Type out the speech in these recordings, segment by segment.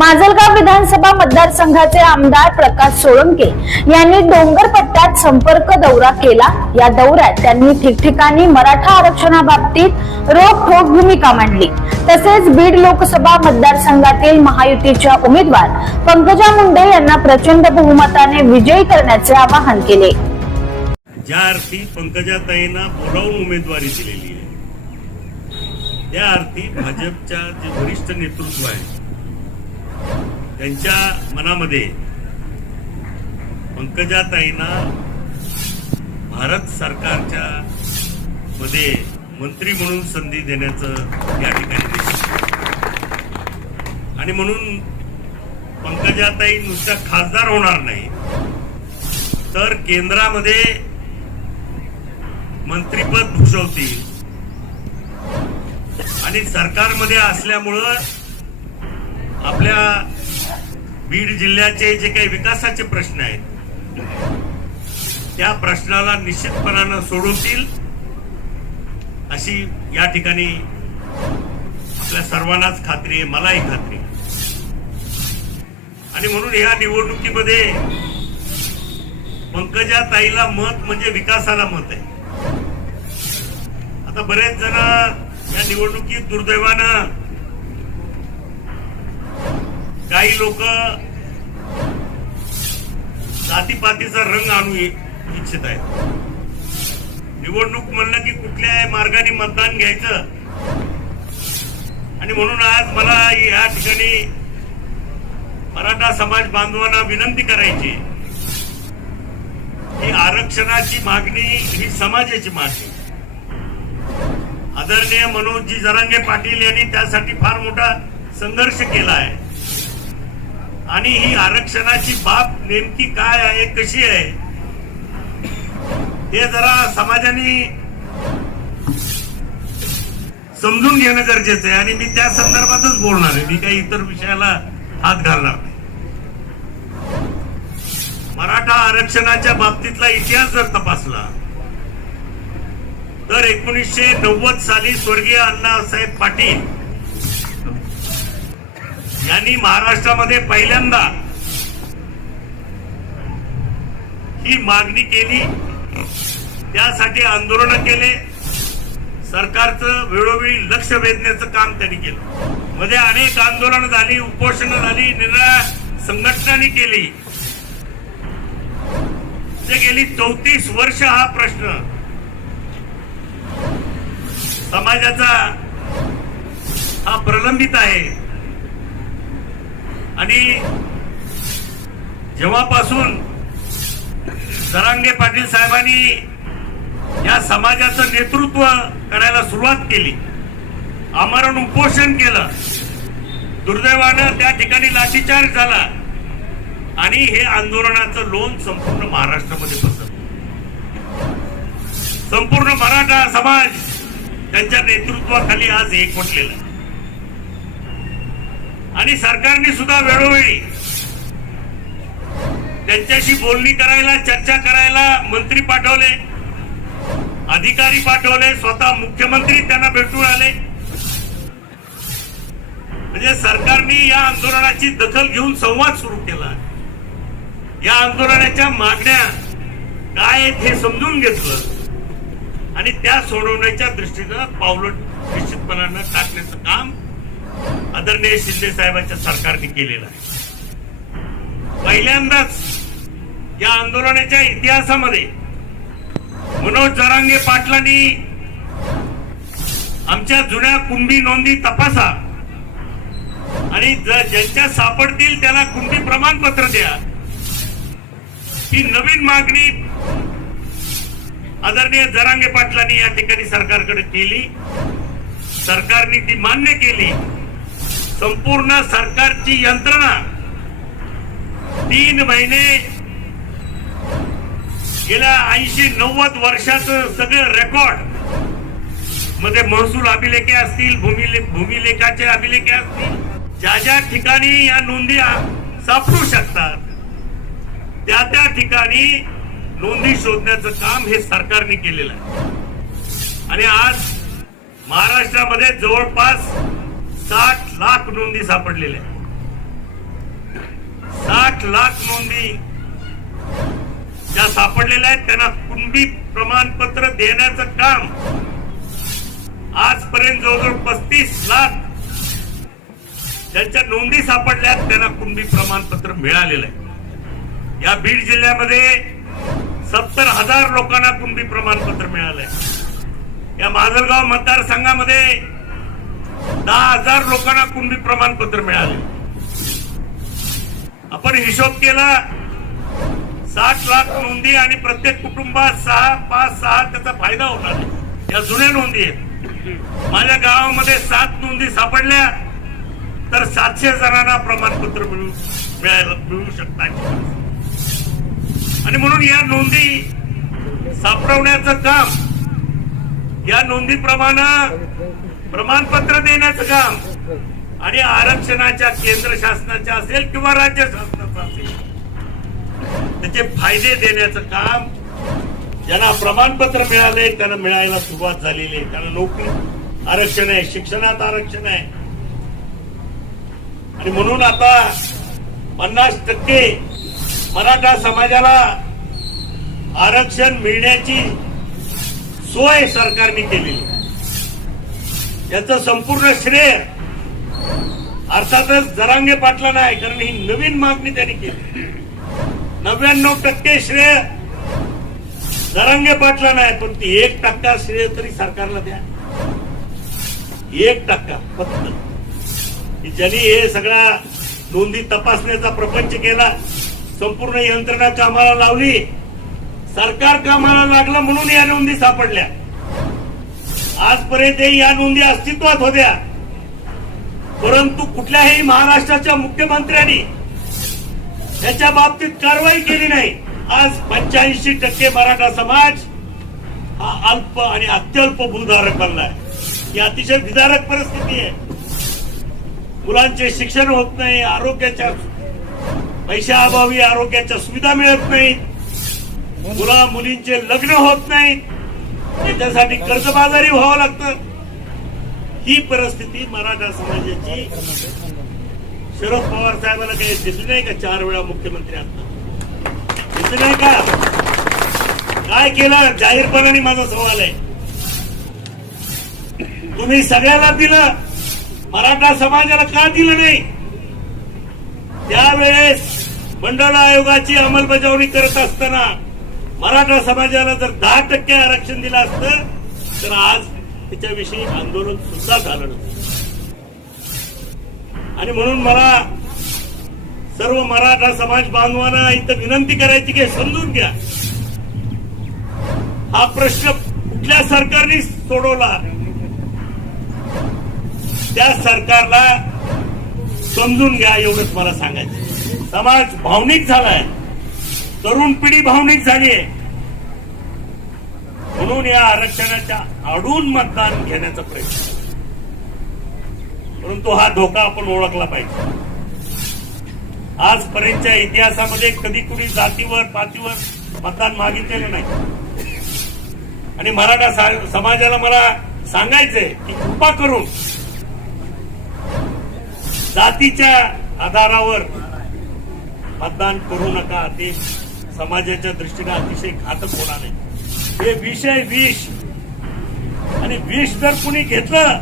माजलगाव विधानसभा मतदारसंघाचे आमदार प्रकाश सोळंके यांनी डोंगर पट्ट्यात संपर्क दौरा केला. या दौऱ्यात त्यांनी ठिकठिकाणी मराठा आरक्षणाबाबतीत रोखोक भूमिका मांडली. तसेच बीड लोकसभा मतदारसंघातील महायुतीच्या उमेदवार पंकजा मुंडे यांना प्रचंड बहुमताने विजयी करण्याचे आवाहन केले. ज्या अर्थी पंकजाताईंना बोलावून उमेदवारी दिलेली आहे त्या अर्थी भाजपच्या जे वरिष्ठ नेतृत्व आहे त्यांच्या मनामध्ये पंकजाताईंना भारत सरकारच्या मध्ये मंत्री म्हणून संधी देण्याचं या ठिकाणी आणि म्हणून पंकजाताई नुसत्या खासदार होणार नाही तर केंद्रामध्ये मंत्रीपद भूषवतील. आणि सरकारमध्ये असल्यामुळं आपल्या बीड जिल्ह्याचे जे काही विकासाचे प्रश्न आहेत त्या प्रश्नाला निश्चितपणानं सोडवतील अशी या ठिकाणी आपल्या सर्वांनाच खात्री आहे मलाही खात्री आणि म्हणून या निवडणुकीमध्ये पंकजा ताईला मत म्हणजे विकासाला मत आहे. आता बरेच जण या निवडणुकीत दुर्दैवानं काही लोक जातीपातीचा रंग आणू इच्छित आहेत. निवडणूक म्हणलं की कुठल्या मार्गाने मतदान घ्यायचं? आणि म्हणून आज मला या ठिकाणी मराठा समाज बांधवांना विनंती करायची ही आरक्षणाची मागणी ही समाजाची मागणी. आदरणीय मनोजी जरांगे पाटील यांनी त्यासाठी फार मोठा संघर्ष केला आहे. आणि ही आरक्षणाची बाब नेमकी काय आहे कशी आहे? हे जरा समाजाने समजून घेणं गरजेचं आहे आणि मी त्या संदर्भातच बोलणार आहे. मी काही इतर विषयाला हात घालणार नाही. मराठा आरक्षणाच्या बाबतीतला इतिहास जर तपासला तर एकोणीसशे नव्वद साली स्वर्गीय अण्णासाहेब पाटील यांनी महाराष्ट्रामध्ये पहिल्यांदा ही मागणी केली. त्यासाठी आंदोलन केले. सरकारचं वेळोवेळी लक्ष वेधण्याचं काम त्यांनी केलं. मध्ये अनेक आंदोलन झाली उपोषण झाली निरा संघटनांनी केली. ते गेली चौतीस वर्ष हा प्रश्न. समाजाचा हा प्रलंबित आहे. आणि जेव्हापासून सरांगे पाटील साहेबांनी या समाजाचं नेतृत्व करायला सुरुवात केली आमरण उपोषण केलं दुर्दैवानं त्या ठिकाणी लाठीचार झाला आणि हे आंदोलनाचं लोन संपूर्ण महाराष्ट्रामध्ये पसरलं. संपूर्ण मराठा समाज त्यांच्या नेतृत्वाखाली आज एकवटलेला आहे? आणि सरकारने सुद्धा वेळोवेळी त्यांच्याशी बोलणी करायला चर्चा करायला मंत्री पाठवले अधिकारी पाठवले स्वतः मुख्यमंत्री त्यांना भेटून आले. म्हणजे सरकारने या आंदोलनाची दखल घेऊन संवाद सुरू केला. या आंदोलनाच्या मागण्या काय आहेत हे समजून घेतलं. आणि त्या सोडवण्याच्या दृष्टीनं पावलं निश्चितपणानं टाकण्याचं काम आदरणीय शिंदे साहेबांच्या सरकारने केलेलं आहे. पहिल्यांदाच या आंदोलनाच्या इतिहासामध्ये मनोज जरांगे पाटलांनी आमच्या जुन्या कुंभी नोंदी तपासा आणि ज्यांच्या सापडतील त्याला कुंभी प्रमाणपत्र द्या. ही नवीन मागणी आदरणीय जरांगे पाटलांनी या ठिकाणी सरकारकडे केली. सरकारने ती मान्य केली. संपूर्ण सरकारची यंत्रणा तीन महिने गेल्या ऐंशी नव्वद वर्षाचं सगळं रेकॉर्डमध्ये महसूल अभिलेखे असतील भूमी भूमिलेखाचे अभिलेखे असतील ज्या ज्या ठिकाणी या नोंदी सापडू शकतात त्या त्या ठिकाणी नोंदी शोधण्याचं काम हे सरकारने केलेलं आहे. आणि आज महाराष्ट्रामध्ये जवळपास साठ लाख नोंदी सापडलेल्या साठ लाख नोंदी ज्या सापडलेल्या आहेत त्यांना कुणबी प्रमाणपत्र देण्याचं काम आजपर्यंत जवळजवळ पस्तीस लाख ज्यांच्या नोंदी सापडल्या आहेत, त्यांना कुणबी प्रमाणपत्र मिळालेलं आहे. या बीड जिल्ह्यामध्ये सत्तर हजार लोकांना कुणबी प्रमाणपत्र मिळालंय. या माजलगाव मतदारसंघामध्ये दहा हजार लोकांना कुणबी प्रमाणपत्र मिळाले. आपण हिशोब केला साठ लाख नोंदी आणि प्रत्येक कुटुंबात सहा पाच सहा त्याचा फायदा होणार या जुन्या नोंदी आहेत. माझ्या गावामध्ये सात नोंदी सापडल्या तर सातशे जणांना प्रमाणपत्र मिळू मिळायला मिळू शकतात आणि म्हणून या नोंदी सापडवण्याचं काम या नोंदीप्रमाणे प्रमाणपत्र देण्याचं काम आणि आरक्षणाच्या केंद्र शासनाच्या असेल किंवा राज्य शासनाचं असेल त्याचे फायदे देण्याचं काम ज्यांना प्रमाणपत्र मिळाले त्यांना मिळायला सुरुवात झालेली आहे त्यांना नोकरी आरक्षण आहे शिक्षणात आरक्षण आहे आणि म्हणून आता पन्नास टक्के मराठा समाजाला आरक्षण मिळण्याची सोय सरकारने केलेली आहे. याचं संपूर्ण श्रेय अर्थातच जरांगे पाटला नाही कारण ही नवीन मागणी त्यांनी केली. नव्याण्णव टक्के श्रेय जरांगे पाटला नाही पण ती एक टक्का श्रेय तरी सरकारला द्या. एक टक्का फक्त. ज्यांनी हे सगळ्या नोंदी तपासण्याचा प्रपंच केला संपूर्ण यंत्रणा कामाला लावली सरकार कामाला लागलं म्हणून या नोंदी सापडल्या. आजपर्यंत या नोंदी अस्तित्वात होत्या. परंतु कुठल्याही महाराष्ट्राच्या मुख्यमंत्र्यांनी त्याच्या बाबतीत कारवाई केली नाही. आज पंच्याऐंशी टक्के मराठा समाज हा अल्प आणि अत्यल्प भूधारक बनलाय. ही अतिशय विदारक परिस्थिती आहे. मुलांचे शिक्षण होत नाही आरोग्याच्या पैशाअभावी आरोग्याच्या सुविधा मिळत नाहीत. मुला मुलींचे लग्न होत नाहीत. त्याच्यासाठी कर्जबाजारी व्हावं लागतं. ही परिस्थिती मराठा समाजाची शरद पवार साहेबांना काही दिसली नाही का चार वेळा मुख्यमंत्री आता? दिसली नाही का? काय केलं? जाहीरपणाने माझा सवाल आहे. तुम्ही सगळ्याला दिलं. मराठा समाजाला का दिलं नाही? त्यावेळेस मंडळ आयोगाची अंमलबजावणी करत असताना मराठा समाजाला जर दहा टक्के आरक्षण दिलं असतं तर आज त्याच्याविषयी आंदोलन सुद्धा झालं नसतं आणि म्हणून मला सर्व मराठा समाज बांधवांना इथं विनंती करायची की समजून घ्या. हा प्रश्न कुठल्या सरकारने सोडवला? त्या सरकारला समजून घ्या एवढंच मला सांगायचं समाज भावनिक झालाय. तरुण पिढी भावनिक झाली. आहे म्हणून या आरक्षणाच्या आडून मतदान घेण्याचा प्रयत्न परंतु हा धोका आपण ओळखला पाहिजे. आजपर्यंतच्या इतिहासामध्ये कधी कुणी जातीवर पातीवर मतदान मागितलेलं नाही. आणि मराठा समाजाला मला सांगायचंय की कृपा करून जातीच्या आधारावर मतदान करू नका ते समाजाच्या दृष्टीने अतिशय घातक होणार आहे. हे विष आहे विष. आणि विष जर कुणी घेतलं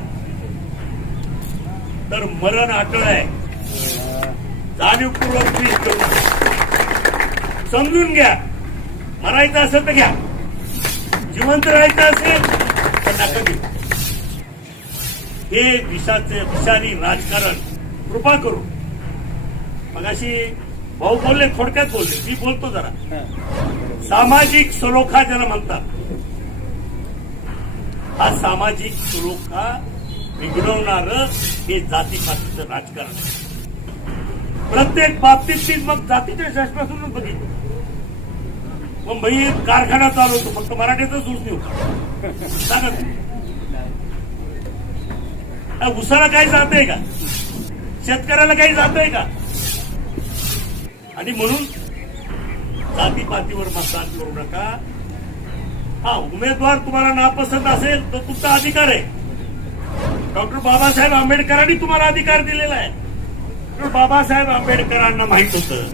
तर मरण अटळ आहे. जाणीवपूर्वक विष करू समजून घ्या. मरायचं असेल तर घ्या. जिवंत राहायचं असेल तर नका घेऊ. हे विषाचे विषारी राजकारण कृपा करू मगाशी भाऊ बोलले थोडक्यात बोलले. मी बोलतो जरा. सामाजिक सलोखा ज्याला म्हणतात. हा सामाजिक सलोखा बिघडवणार हे जातीपातीचं राजकारण आहे. प्रत्येक बाबतीत ती मग जातीच्या शासनातूनच बघितलं. मग मी कारखाना चालवतो फक्त मराठीचाच ऊस देऊ सांगा तुम्ही. या उसाला काही जात का? शेतकऱ्याला काही जात का? आणि म्हणून जातीपातीवर मतदान करू नका. हा उमेदवार तुम्हाला नापसंत असेल तर तुमचा अधिकार आहे. डॉक्टर बाबासाहेब आंबेडकरांनी तुम्हाला अधिकार दिलेला आहे. डॉक्टर बाबासाहेब आंबेडकरांना माहीत होतं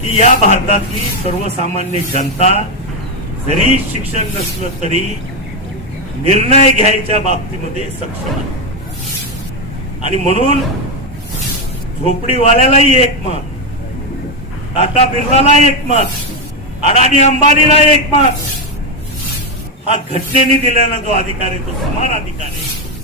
की या भारतातली सर्वसामान्य जनता जरी शिक्षण नसलं तरी निर्णय घ्यायच्या बाबतीमध्ये सक्षम आहे. आणि म्हणून झोपडीवाल्यालाही एक मत टाटा बिर्लाला एक मत अडाणी अंबानीला एक मत. हा घटनेने दिलेला जो अधिकार आहे तो समान अधिकार आहे.